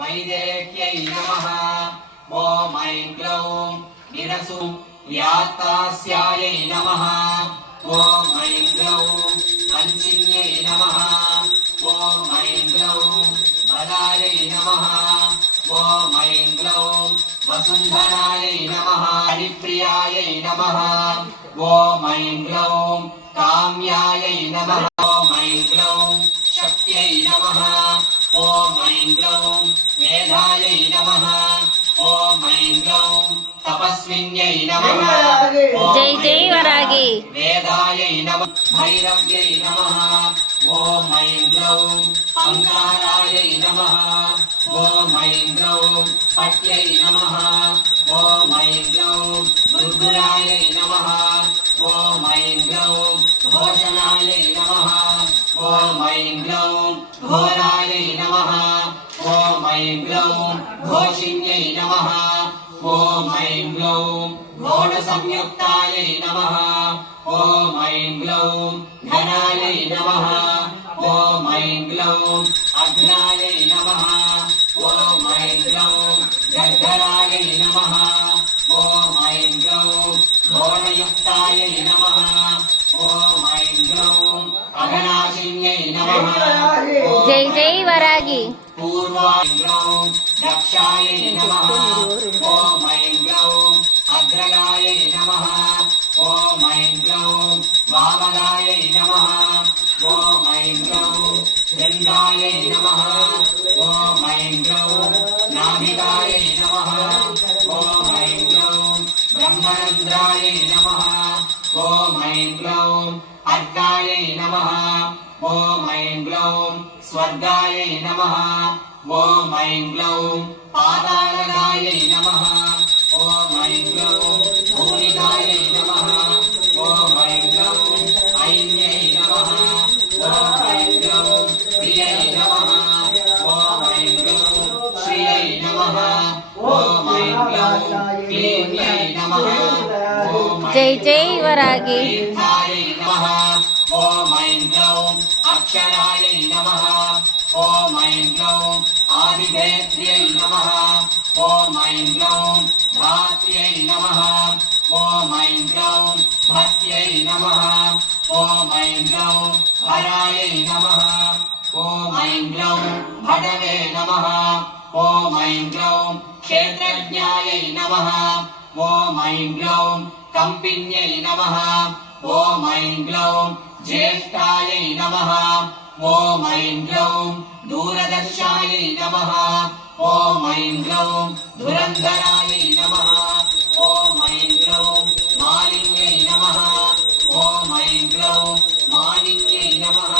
वैदेह्यै नमः। ॐ ऐं ग्लौं गिरसु व्यात्तास्यायै नमः। ॐ ऐं ग्लौं पञ्चिन्यै नमः। ॐ ऐं ग्लौं बलायै नमः। ॐ ऐं ग्लौं वसुन्धरायै नमः। हरिप्रियायै नमः। ॐ ऐं ग्लौं काम्यायै नमः। ॐ ऐं ग्लौं शक्त्यै नमः। ॐ ऐं ग्लौं मेधायै नमः। ॐ ऐं ग्लौं तपस्विन्यै नमः। जय जय वरागी। वेदायै नमः। भैरव्यै नमः। ॐ ऐं ग्लौं अंकारायै नमः। ॐ ऐं ग्लौं पट्यै नमः। ॐ ऐं ग्लौं दुर्गुरायै नमः। ॐ ऐं ग्लौं घोषणायै नमः। ॐ ऐं ग्लौं घोरायै नमः। ॐ ऐं ग्लौं घोषिण्यै नमः। ॐ ऐं ग्लौं घोडसंयुक्तायै नमः। ॐ ऐं ग्लौं घनायै नमः। ॐ ऐं ग्लौं अग्नायै नमः। ॐ ऐं ग्लौं गर्गरायै नमः। ॐ ऐं ग्लौं घोडयुक्तायै नमः। ॐ ऐं ग्लौं अघनाशिन्यै नमः। जय जय वरागी। पूर्वां ग्लौं दक्षायै नमः। ॐ ऐं ग्लौं अग्रगायै नमः। ॐ ऐं ग्लौं वामगायै नमः। ॐ ऐं ग्लौं गन्धायै नमः। ॐ ऐं ग्लौं नाभिकायै नमः। ॐ ऐं ग्लौं ब्रह्मरन्ध्रायै नमः। ॐ ऐं ग्लौं अर्कायै नमः। ॐ ऐं ग्लौं स्वर्गायै नमः। ॐ ऐं ग्लौं पातालगायै नमः। ॐ ऐं ग्लौं भूमिकायै नमः। ॐ ऐं ग्लौं ऐन्यै नमः। ॐ ऐं ग्लौं प्रियै नमः। ॐ ऐं ग्लौं श्रियै नमः। ॐ ऐं ग्लौं क्लीन्यै नमः। जय जय वरागी। तीर्थायै नमः। ॐ ऐं ग्लौं अक्षरायै नमः। ॐ ऐं ग्लौं आदिदेव्यै नमः। ॐ ऐं ग्लौं धात्र्यै नमः। ॐ ऐं ग्लौं भक्त्यै नमः। ॐ ऐं ग्लौं हरायै नमः। ॐ ऐं ग्लौं भटवे नमः। ॐ ऐं ग्लौं क्षेत्रज्ञायै नमः। ॐ ऐं ग्लौं कम्पिन्यै नमः। ॐ ऐं ग्लौं ज्येष्ठायै नमः। ॐ ऐं ग्लौं दूरदर्शायै नमः। ॐ ऐं ग्लौं धुरन्धरायै नमः। ॐ ऐं ग्लौं मालिन्यै नमः। ॐ ऐं ग्लौं मालिन्यै नमः।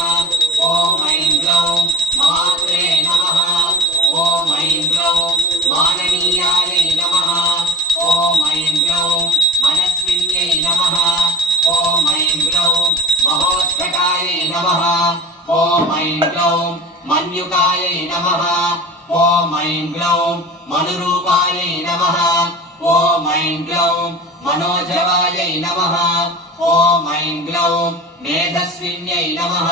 ॐ ऐं ग्लौं मात्रे नमः। ॐ ऐं ग्लौं माननीयायै नमः। ॐ ऐं ग्लौं मनस्विन्यै नमः। ॐ ऐं ग्लौं महोत्कटायै नमः। ॐ ऐं ग्लौं मन्युकायै नमः। ॐ ऐं ग्लौं मनुरूपायै नमः। ॐ ऐं ग्लौं मनोजवायै नमः। ॐ ऐं ग्लौं मेधस्विन्यै नमः।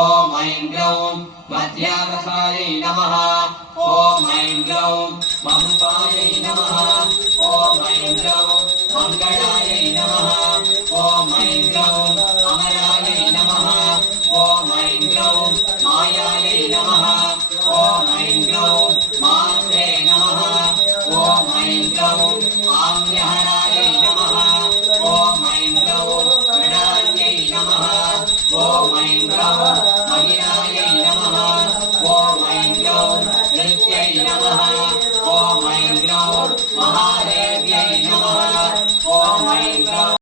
ॐ ऐं ग्लौं मध्यावसायै नमः। ॐ ऐं ग्लौं मधुपायै नमः। ॐ ऐं ग्लौं मङ्गलायै नमः। ॐ ऐं ग्लौं अमरायै नमः। ॐ ऐं ग्लौं मायायै नमः। ॐ ऐं ग्लौं मात्रे नमः। ॐ ऐं ग्लौं आम्यहरायै नमः। ॐ ऐं ग्लौं मृडायै नमः। ॐ ऐं ग्लौं महिलायै नमः। ॐ ऐं ग्लौं नृत्यै नमः। ॐ ऐं ग्लौं महादेव्यै नमः। ॐ ऐं ग्लौं